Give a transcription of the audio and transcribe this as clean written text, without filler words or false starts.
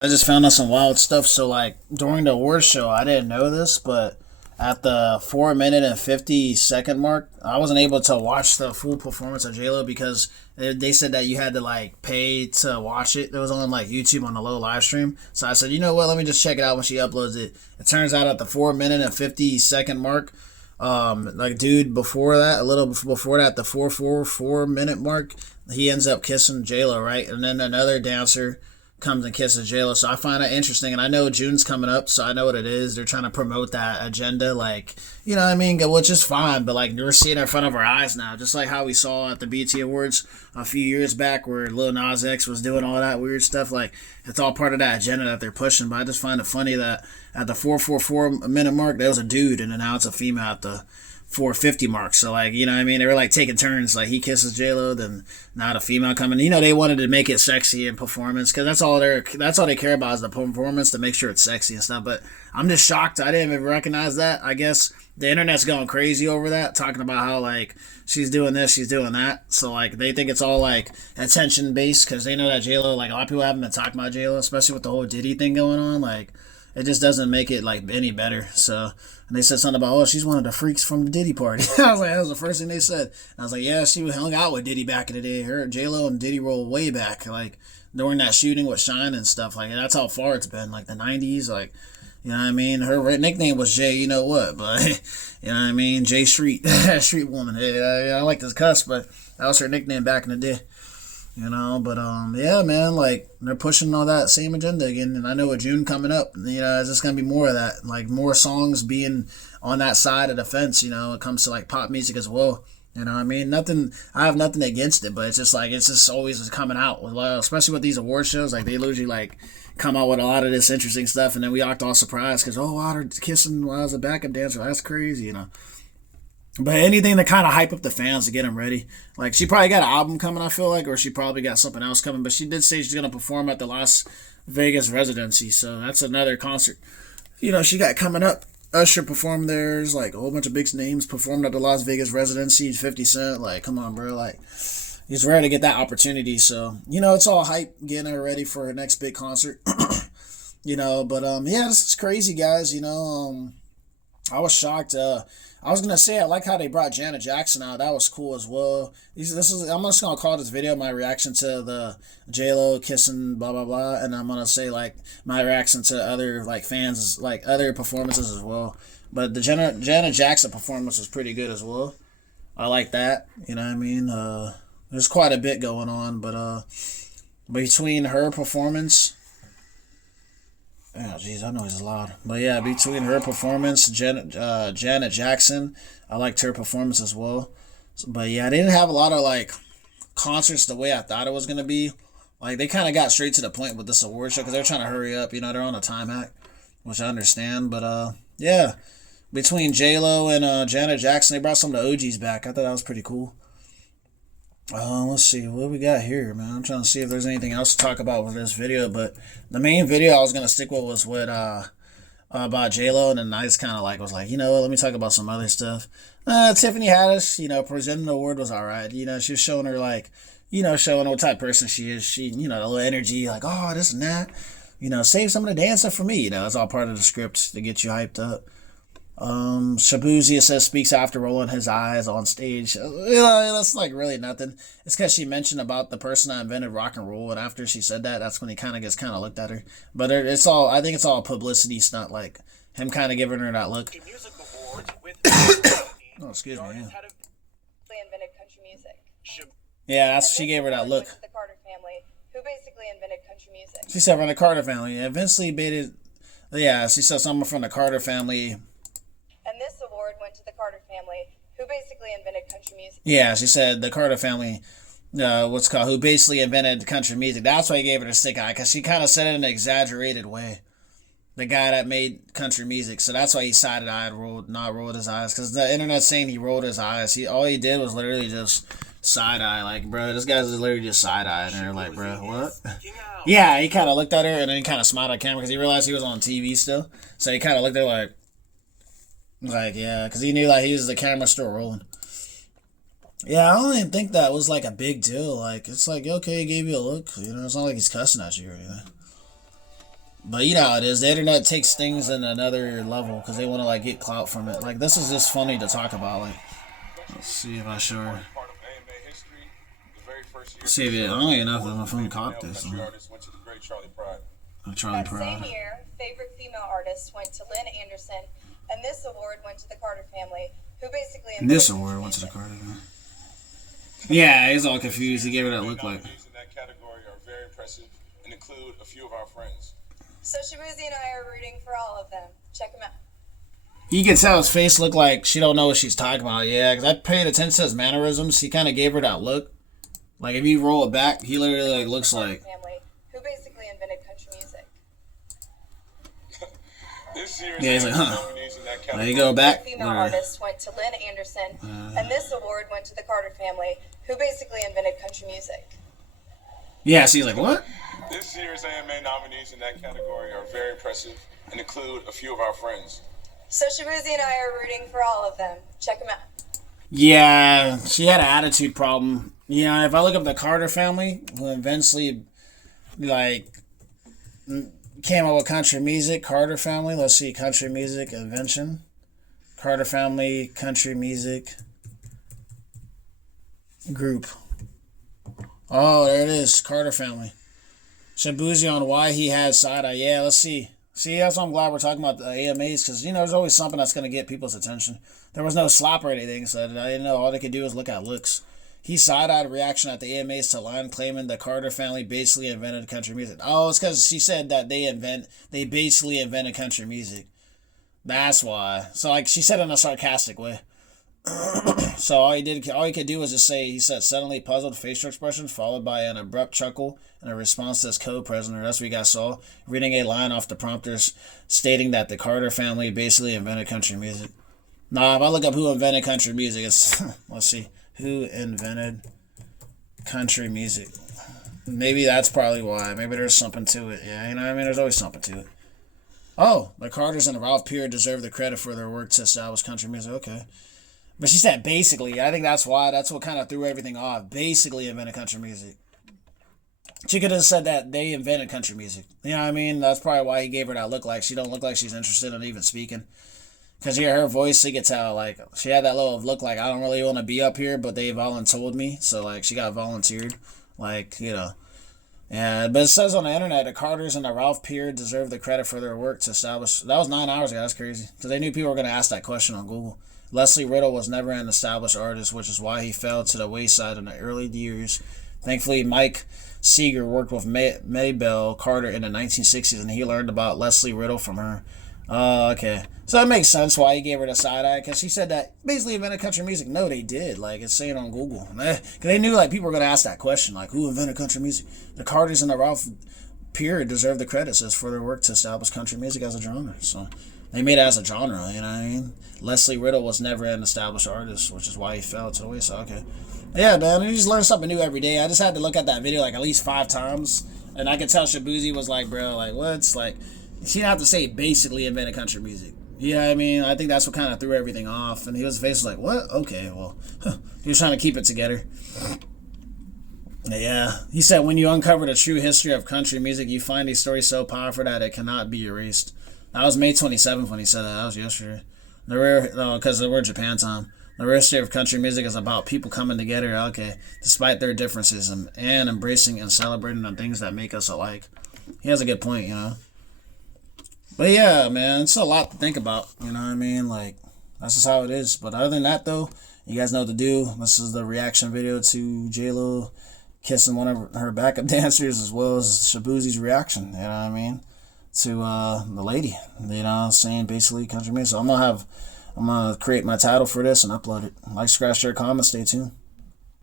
I just found out some wild stuff. So like during the award show, I didn't know this, but at the 4 minute and 50 second mark, I wasn't able to watch the full performance of J Lo because they said that you had to like pay to watch it. It was on like YouTube on the low live stream. So I said, you know what? Let me just check it out when she uploads it. It turns out at the 4 minute and 50 second mark, like dude before that, a little before that, the 4 minute mark, he ends up kissing J Lo, right? And then another dancer comes and kisses JLo. So I find that interesting. And I know June's coming up, so I know what it is. They're trying to promote that agenda, like, you know what I mean? Which is fine, but like we're seeing it in front of our eyes now, just like how we saw at the BT Awards a few years back where Lil Nas X was doing all that weird stuff. Like, it's all part of that agenda that they're pushing. But I just find it funny that at the 4 minute mark, there was a dude, and then now it's a female at the 450 mark. So like, you know what I mean? They were like taking turns. Like he kisses J Lo, then not a female coming. You know, they wanted to make it sexy in performance because that's all they care about is the performance to make sure it's sexy and stuff. But I'm just shocked. I didn't even recognize that. I guess the internet's going crazy over that, talking about how like she's doing this, she's doing that. So like they think it's all like attention based because they know that J Lo, like a lot of people haven't been talking about J Lo, especially with the whole Diddy thing going on. Like it just doesn't make it like any better. So, and they said something about, oh, she's one of the freaks from the Diddy party. I was like, that was the first thing they said. And I was like, yeah, she hung out with Diddy back in the day. Her, J Lo and Diddy rolled way back, like during that shooting with Shine and stuff. Like that's how far it's been, like the '90s. Like, you know what I mean? Her nickname was Jay, you know what? But you know what I mean? Jay Street, Street Woman. I like this cuss, but that was her nickname back in the day. You know, but yeah, man, like they're pushing all that same agenda again, and I know with June coming up, you know, it's just gonna be more of that, like more songs being on that side of the fence. You know, it comes to like pop music as well. You know, what I mean, nothing. I have nothing against it, but it's just like it's just always coming out, with, especially with these award shows. Like they literally like come out with a lot of this interesting stuff, and then we act all surprised because oh, wow, they're kissing while I was a backup dancer. That's crazy, you know. But anything to kind of hype up the fans to get them ready. Like she probably got an album coming, I feel like, or she probably got something else coming. But she did say she's gonna perform at the Las Vegas residency, so that's another concert. You know, she got coming up. Usher performed there. There's like a whole bunch of big names performed at the Las Vegas residency. 50 Cent, like, come on, bro, like. He's rare to get that opportunity, so you know it's all hype, getting her ready for her next big concert. You know, but yeah, this is crazy, guys. You know, I was shocked. I was gonna say I like how they brought Janet Jackson out. That was cool as well. This is I'm just gonna call this video my reaction to the J Lo kissing blah blah blah, and I'm gonna say like my reaction to other like fans like other performances as well. But the Janet Jackson performance was pretty good as well. I like that. You know what I mean? There's quite a bit going on, but between her performance. Oh, jeez, I know he's loud. But yeah, between her performance, Janet Jackson, I liked her performance as well. But yeah, they didn't have a lot of like concerts the way I thought it was gonna be. Like they kind of got straight to the point with this award show because they're trying to hurry up. You know, they're on a time hack, which I understand. But yeah, between J Lo and Janet Jackson, they brought some of the OGs back. I thought that was pretty cool. Let's see what we got here, man. I'm trying to see if there's anything else to talk about with this video, but the main video I was gonna stick with was with about J Lo, and then I just kind of like was like, you know, what, let me talk about some other stuff. Tiffany Haddish, you know, presenting the award was all right. You know, she was showing her like, you know, showing what type of person she is. She, you know, the little energy, like, oh, this and that. You know, save some of the dancing for me. You know, it's all part of the script to get you hyped up. Shaboozey, it says, speaks after rolling his eyes on stage. You know, that's like really nothing. It's because she mentioned about the person that invented rock and roll, and after she said that, that's when he kind of gets kind of looked at her. But it's all, I think it's all publicity stunt, like him kind of giving her that look. Oh, excuse me. Yeah. Invented country music. Yeah, that's she gave her that look. The Carter family, who basically invented country music. She said from the Carter family. Yeah, eventually baited. Yeah, she said someone from the Carter family. And this award went to the Carter family, who basically invented country music. Yeah, she said the Carter family, who basically invented country music. That's why he gave her the stick eye, because she kind of said it in an exaggerated way. The guy that made country music, so that's why he side-eyed, rolled his eyes, because the internet's saying he rolled his eyes. All he did was literally just side-eye, like, bro, this guy's literally just side-eyed, and they're like, bro, what? Yeah, he kind of looked at her, and then he kind of smiled at camera, because he realized he was on TV still, so he kind of looked at her like, yeah, because he knew, like, he was the camera still rolling. Yeah, I don't even think that was, like, a big deal. Like, it's like, okay, he gave you a look. You know, it's not like he's cussing at you or anything. But you know how it is. The internet takes things in another level because they want to like get clout from it. Like this is just funny to talk about. Like, let's see if I show her. See if it. I don't even know if my phone caught this. Charlie That Pride. same year, favorite female artist went to Lynn Anderson, and this award went to the Carter family, who basically And this award went to the Carter family. Yeah, he's all confused. He gave her that look like. In that category are very impressive and include a few of our friends. So Shaboozey and I are rooting for all of them. Check them out. You can tell his face looked like she don't know what she's talking about. Yeah, because I paid attention to his mannerisms. He kind of gave her that look. Like if you roll it back, he literally like looks like. Family, who basically invented country music. This year's Yeah, he's like, huh. nominees in that There category. you go back. Female artist went to Lynn Anderson, and this award went to the Carter family, who basically invented country music. Yeah, so he's like, what? This year's AMA nominees in that category are very impressive and include a few of our friends. So Shaboozey and I are rooting for all of them. Check them out. Yeah, she had an attitude problem. Yeah, if I look up the Carter family, who eventually, like, came up with country music, Carter family, let's see, country music invention. Carter family, country music group. Oh, there it is, Carter family. Shaboozey on why he had side-eye. Yeah, let's see. See, that's why I'm glad we're talking about the AMAs, because, you know, there's always something that's going to get people's attention. There was no slap or anything, so I didn't know. All they could do was look at looks. He side-eyed reaction at the AMAs to line claiming the Carter family basically invented country music. Oh, it's because she said that they basically invented country music. That's why. So, like, she said it in a sarcastic way. So all he could do was just say, he said, suddenly puzzled facial expressions followed by an abrupt chuckle in a response to his co-prisoner. That's what we got saw. Reading a line off the prompters stating that the Carter family basically invented country music. Nah, if I look up who invented country music, it's, let's see, who invented country music. Maybe that's probably why. Maybe there's something to it. Yeah, you know what I mean? There's always something to it. Oh, the Carters and Ralph Peer deserve the credit for their work to establish country music. Okay. But she said basically. I think that's why. That's what kind of threw everything off. Basically invented country music. She could have said that they invented country music. You know what I mean? That's probably why he gave her that look like she don't look like she's interested in even speaking. Because you hear her voice, you could tell, like, she had that little look like, I don't really want to be up here, but they volunteered me. So, like, she got volunteered. Like, you know. Yeah, but it says on the internet, the Carters and the Ralph Peer deserve the credit for their work to establish. That was 9 hours ago. That's crazy. Because they knew people were going to ask that question on Google. Leslie Riddle was never an established artist, which is why he fell to the wayside in the early years. Thankfully, Mike Seeger worked with Maybelle Carter in the 1960s, and he learned about Leslie Riddle from her. Oh, okay. So that makes sense why he gave her the side eye, because she said that basically invented country music. No, they did. Like, it's saying on Google. Because they knew, like, people were going to ask that question, like, who invented country music? The Carters and the Ralph Peer deserve the credits for their work to establish country music as a genre. So they made it as a genre, you know what I mean? Leslie Riddle was never an established artist, which is why he fell to the way. So, okay. Yeah, man, you just learn something new every day. I just had to look at that video, like, at least 5 times. And I could tell Shaboozey was like, bro, like, what's, like, she didn't have to say basically invented country music. You know what I mean? I think that's what kind of threw everything off. And his face was like, what? Okay, well, he was trying to keep it together. Yeah. He said, when you uncover the true history of country music, you find these stories so powerful that it cannot be erased. That was May 27th when he said that. That was yesterday. Because we're Japan time. The real history of country music is about people coming together, okay, despite their differences, and embracing and celebrating the things that make us alike. He has a good point, you know? But yeah, man, it's a lot to think about, you know what I mean? Like, that's just how it is. But other than that, though, you guys know what to do. This is the reaction video to J-Lo kissing one of her backup dancers, as well as Shaboozey's reaction, you know what I mean, to the lady, you know, saying basically country music. So I'm gonna create my title for this and upload it. Like, subscribe, share, comment, stay tuned.